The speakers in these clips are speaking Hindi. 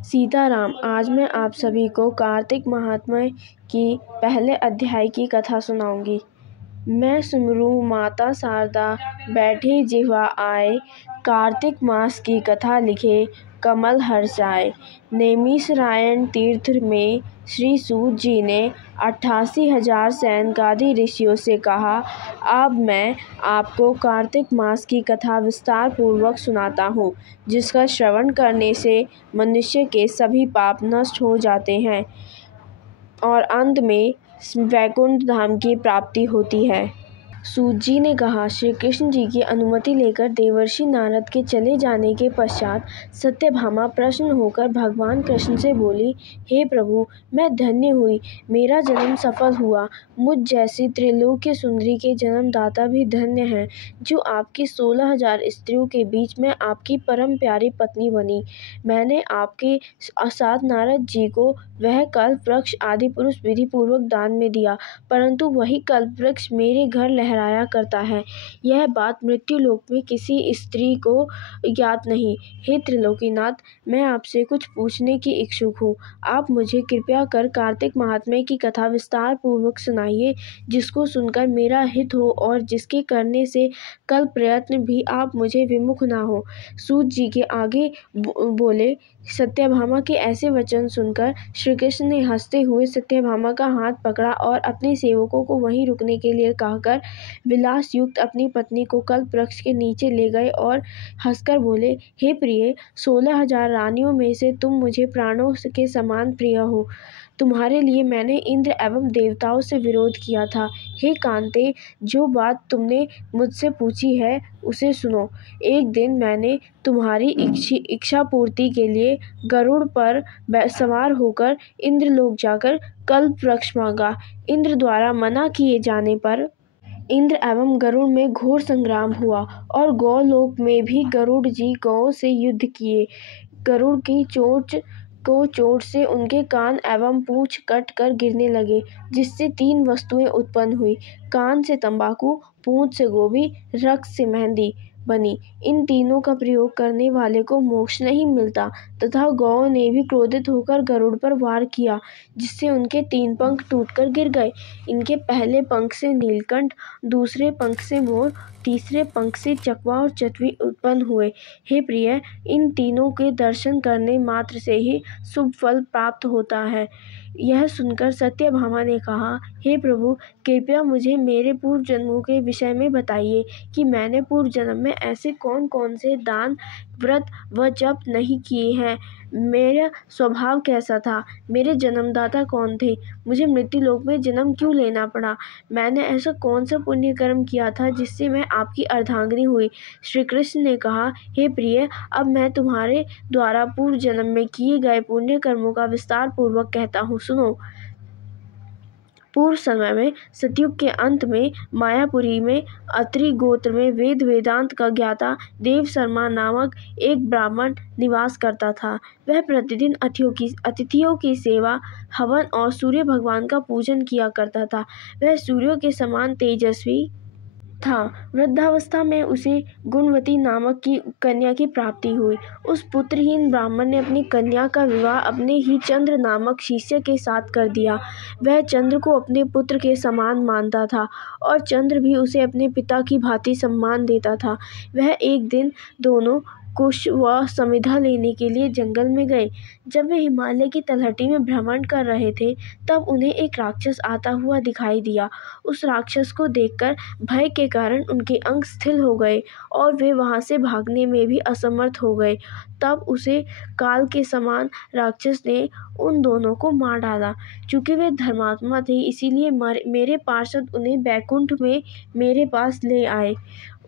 सीताराम, आज मैं आप सभी को कार्तिक महात्म्य की पहले अध्याय की कथा सुनाऊंगी। मैं सुमरूं माता शारदा, बैठे जिह्वा आए, कार्तिक मास की कथा लिखे कमल हर्षाए। नैमिषारण्य तीर्थ में श्री सूत जी ने 88,000 सनकादि ऋषियों से कहा, अब मैं आपको कार्तिक मास की कथा विस्तार पूर्वक सुनाता हूँ, जिसका श्रवण करने से मनुष्य के सभी पाप नष्ट हो जाते हैं और अंत में वैकुंठ धाम की प्राप्ति होती है। सूत जी ने कहा, श्री कृष्ण जी की अनुमति लेकर देवर्षि नारद के चले जाने के पश्चात सत्यभामा प्रसन्न होकर भगवान कृष्ण से बोली, हे प्रभु, मैं धन्य हुई, मेरा जन्म सफल हुआ। मुझ जैसी त्रिलोक्य सुंदरी के जन्मदाता भी धन्य हैं, जो आपकी 16,000 स्त्रियों के बीच में आपकी परम प्यारी पत्नी बनी। मैंने आपके साथ नारद जी को वह कल्प वृक्ष आदि पुरुष विधि पूर्वक दान में दिया, परंतु वही कल्प वृक्ष मेरे घर लहराया करता है। यह बात मृत्युलोक में किसी स्त्री को ज्ञात नहीं। हे त्रिलोकीनाथ, मैं आपसे कुछ पूछने की इच्छुक हूँ। आप मुझे कृपया कर कार्तिक महात्म्य की कथा विस्तार पूर्वक सुनाइए, जिसको सुनकर मेरा हित हो और जिसके करने से कल प्रयत्न भी आप मुझे विमुख ना हो। सूत जी के आगे बोले। सत्यभामा के ऐसे वचन सुनकर श्री कृष्ण ने हंसते हुए सत्यभामा का हाथ पकड़ा और अपने सेवकों को वहीं रुकने के लिए कहकर विलास युक्त अपनी पत्नी को कल्प वृक्ष के नीचे ले गए और हंसकर बोले, हे प्रिय, 16,000 रानियों में से तुम मुझे प्राणों के समान प्रिय हो। तुम्हारे लिए मैंने इंद्र एवं देवताओं से विरोध किया था। हे कांते, जो बात तुमने मुझसे पूछी है उसे सुनो। एक दिन मैंने तुम्हारी इच्छा पूर्ति के लिए गरुड़ पर सवार होकर इंद्रलोक जाकर कल्प वृक्ष मांगा। इंद्र द्वारा मना किए जाने पर इंद्र एवं गरुड़ में घोर संग्राम हुआ और गौलोक में भी गरुड़ जी गौ से युद्ध किए। गरुड़ की चोट से उनके कान एवं पूंछ कट कर गिरने लगे, जिससे 3 वस्तुएं उत्पन्न हुई। कान से तंबाकू, पूंछ से गोभी, रक्त से मेहंदी बनी। इन तीनों का प्रयोग करने वाले को मोक्ष नहीं मिलता तथा गौ ने भी क्रोधित होकर गरुड़ पर वार किया, जिससे उनके 3 पंख टूटकर गिर गए। इनके पहले पंख से नीलकंठ, दूसरे पंख से मोर, तीसरे पंख से चकवा और चतवी उत्पन्न हुए। हे प्रिय, इन तीनों के दर्शन करने मात्र से ही शुभ फल प्राप्त होता है। यह सुनकर सत्यभामा ने कहा, हे प्रभु, कृपया मुझे मेरे पूर्व जन्मों के विषय में बताइए कि मैंने पूर्व जन्म में ऐसे कौन कौन से दान, व्रत व जप नहीं किए हैं। मेरा स्वभाव कैसा था, मेरे जन्मदाता कौन थे, मुझे मृत्युलोक में जन्म क्यों लेना पड़ा, मैंने ऐसा कौन सा पुण्य कर्म किया था जिससे मैं आपकी अर्धांगिनी हुई। श्री कृष्ण ने कहा, हे प्रिय, अब मैं तुम्हारे द्वारा पूर्व जन्म में किए गए पुण्य कर्मों का विस्तार पूर्वक कहता हूँ, सुनो। पूर्व समय में सतयुग के अंत में मायापुरी में अत्रि गोत्र में वेद वेदांत का ज्ञाता देव शर्मा नामक एक ब्राह्मण निवास करता था। वह प्रतिदिन अतिथियों की सेवा, हवन और सूर्य भगवान का पूजन किया करता था। वह सूर्यों के समान तेजस्वी था। वृद्धावस्था में उसे गुणवती नामक की कन्या की प्राप्ति हुई। उस पुत्रहीन ब्राह्मण ने अपनी कन्या का विवाह अपने ही चंद्र नामक शिष्य के साथ कर दिया। वह चंद्र को अपने पुत्र के समान मानता था और चंद्र भी उसे अपने पिता की भांति सम्मान देता था। वह एक दिन दोनों कुश व समिधा लेने के लिए जंगल में गए। जब वे हिमालय की तलहटी में भ्रमण कर रहे थे, तब उन्हें एक राक्षस आता हुआ दिखाई दिया। उस राक्षस को देखकर भय के कारण उनके अंग शिथिल हो गए और वे वहां से भागने में भी असमर्थ हो गए। तब उसे काल के समान राक्षस ने उन दोनों को मार डाला। चूंकि वे धर्मात्मा थे, इसीलिए मेरे पार्षद उन्हें बैकुंठ में मेरे पास ले आए।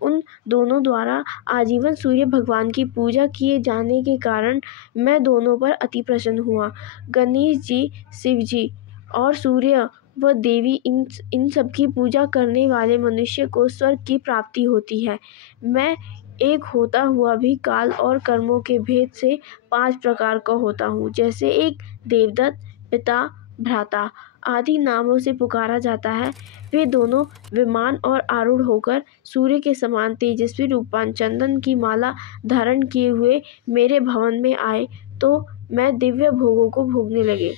उन दोनों द्वारा आजीवन सूर्य भगवान की पूजा किए जाने के कारण मैं दोनों पर अति प्रसन्न हुआ। गणेश जी, शिव जी और सूर्य व देवी, इन सब की पूजा करने वाले मनुष्य को स्वर्ग की प्राप्ति होती है। मैं एक होता हुआ भी काल और कर्मों के भेद से 5 प्रकार का होता हूँ। जैसे एक देवदत्त, पिता, भ्राता आदि नामों से पुकारा जाता है। वे दोनों विमान और आरूढ़ होकर सूर्य के समान तेजस्वी रूपान चंदन की माला धारण किए हुए मेरे भवन में आए तो मैं दिव्य भोगों को भोगने लगे।